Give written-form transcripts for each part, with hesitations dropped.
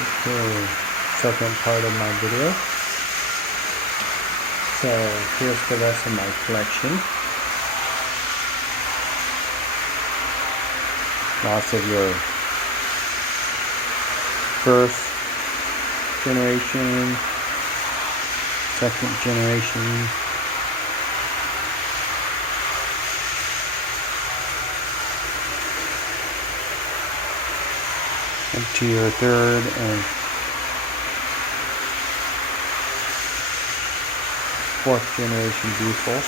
Okay, second part of my video. So here's the rest of my collection. Lots of your first generation, second generation, up to your third and fourth generation diesels.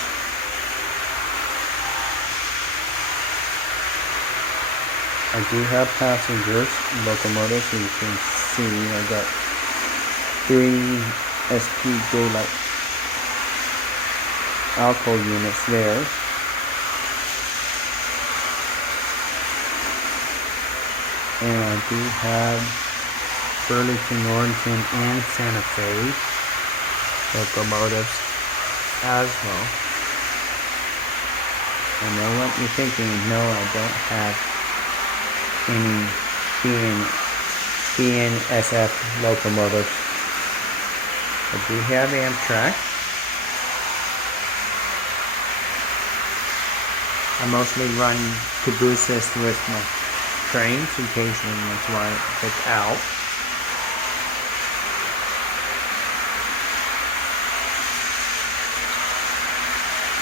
I do have passengers locomotives, so you can see I got 3 SP daylight alcohol units there. And I do have Burlington, Norrington, and Santa Fe locomotives as well. I know what you're thinking. No, I don't have any BNSF locomotives. I do have Amtrak. I mostly run cabooses with my trains occasionally, that's why it's out.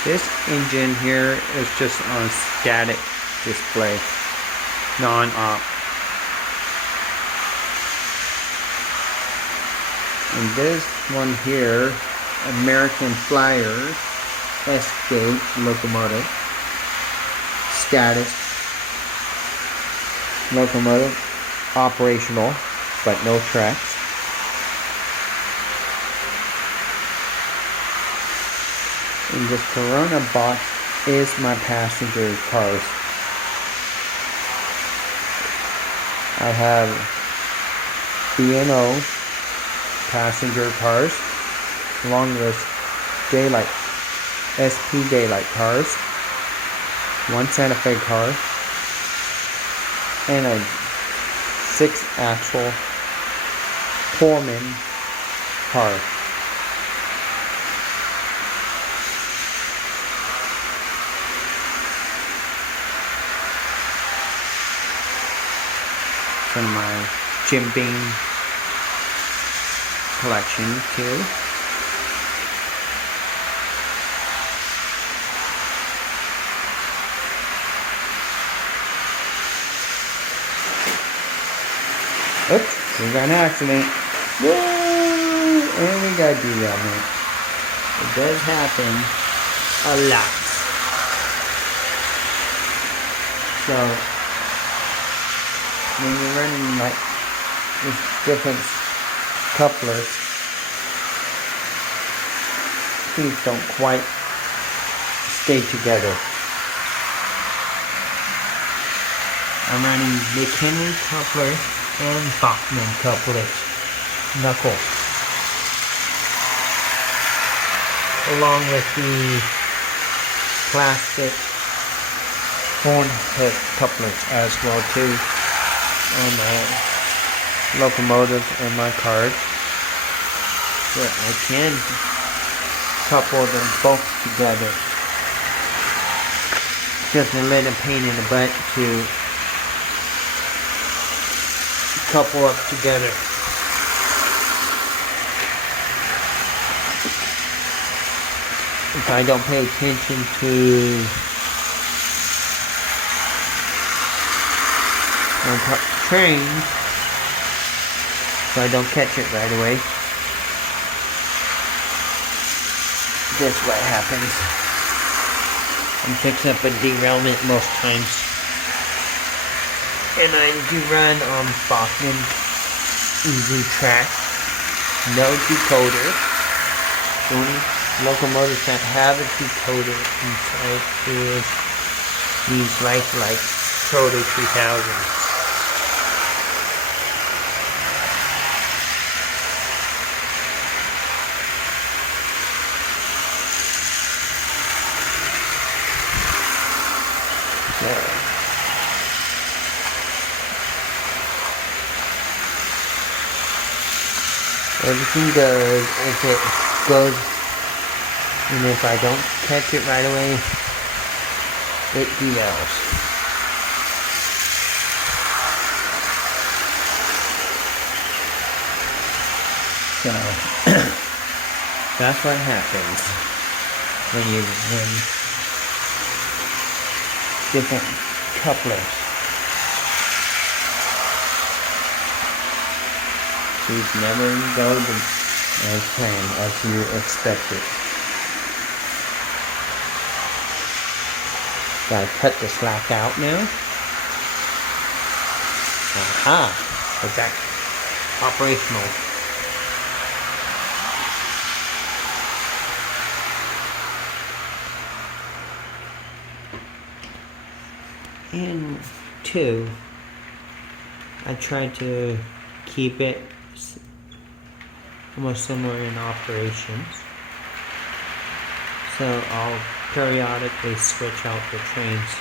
This engine here is just on static display, non-op. And this one here, American Flyer S-gauge locomotive, status locomotive, operational, but no tracks. And this Corona box is my passenger cars. I have B&O passenger cars, along with daylight, SP daylight cars, 1 Santa Fe car, and a 6-axle Pullman car. From my Jim Beam collection too. Oops, we got an accident. Woo! And we got derailment. It does happen a lot. So when you're running like with different couplers, things don't quite stay together. I'm running McHenry coupler and Bachman couplers, knuckle, along with the plastic horn head couplers as well too, on my locomotive and my cars. So I can couple them both together. Just a little pain in the butt to couple up together. If I don't pay attention to my train, so I don't catch it right away, that's what happens. I'm fixing up a derailment most times. And I do run on Bachman easy track, no decoder. The only locomotives that have a decoder inside is these lifelike Proto 3000s. Everything goes. If it goes, and if I don't catch it right away, it DLs. So that's what happens when you run different couplers. These never go as planned, as you expected. Gotta cut the slack out now. Aha! It's back operational. And 2, I tried to keep it almost similar in operations. So I'll periodically switch out the trains.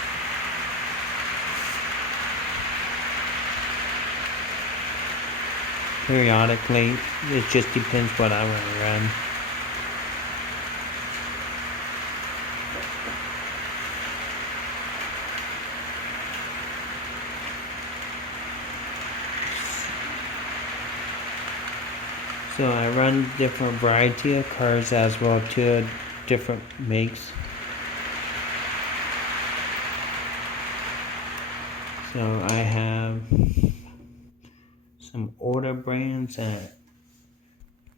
Periodically, it just depends what I want to run. So I run different variety of cars as well, 2 different makes. So I have some older brands that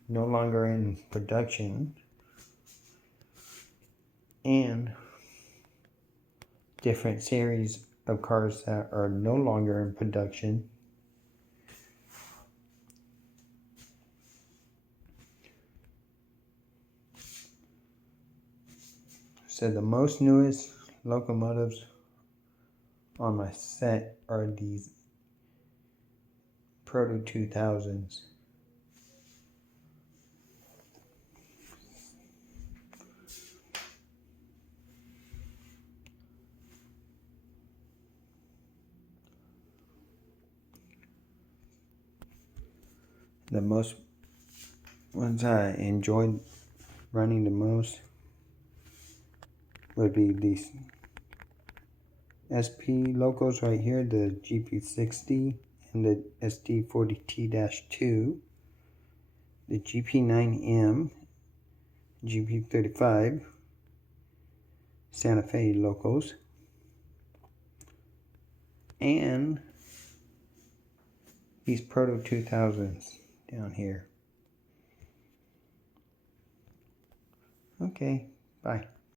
no longer in production, and different series of cars that are no longer in production. So the most newest locomotives on my set are these Proto 2000s. The most ones I enjoyed running the most would be these SP locos right here, the GP60 and the SD40T-2, the GP9M, GP35, Santa Fe locos, and these Proto 2000s down here. Okay, bye.